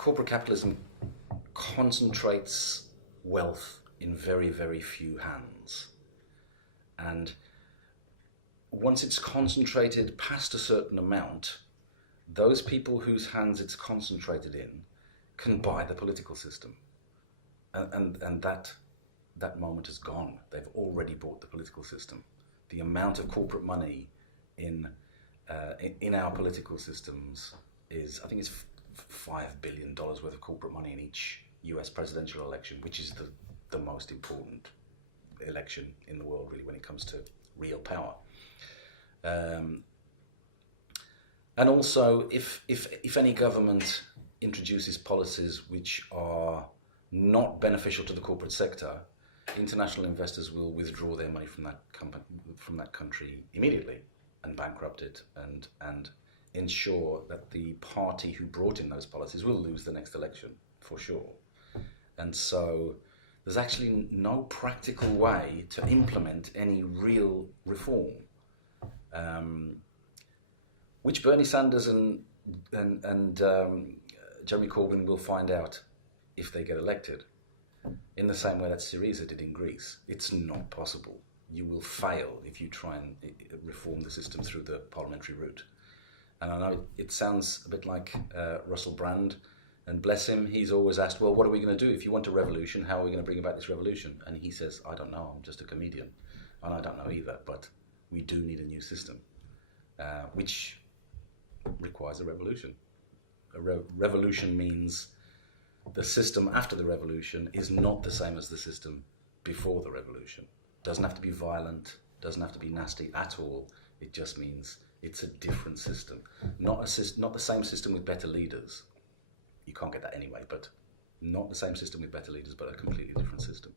corporate capitalism concentrates wealth in very, very few hands. And once it's concentrated past a certain amount, those people whose hands it's concentrated in can buy the political system. And that moment is gone. They've already bought the political system. The amount of corporate money in our political systems is, I think it's $5 billion worth of corporate money in each US presidential election, which is the most important election in the world, really, when it comes to real power. And also, if any government introduces policies which are not beneficial to the corporate sector, international investors will withdraw their money from that country immediately and bankrupt it and ensure that the party who brought in those policies will lose the next election, for sure. And so there's actually no practical way to implement any real reform, which Bernie Sanders and Jeremy Corbyn will find out if they get elected, in the same way that Syriza did in Greece. It's not possible. You will fail if you try and reform the system through the parliamentary route. And I know it sounds a bit like Russell Brand, and bless him, he's always asked, well, what are we going to do? If you want a revolution, how are we going to bring about this revolution? And he says, I don't know, I'm just a comedian. And I don't know either, but we do need a new system, which requires a revolution. A revolution means the system after the revolution is not the same as the system before the revolution. Doesn't have to be violent, doesn't have to be nasty at all. It just means it's a different system. Not the same system with better leaders. You can't get that anyway, but not the same system with better leaders, but a completely different system.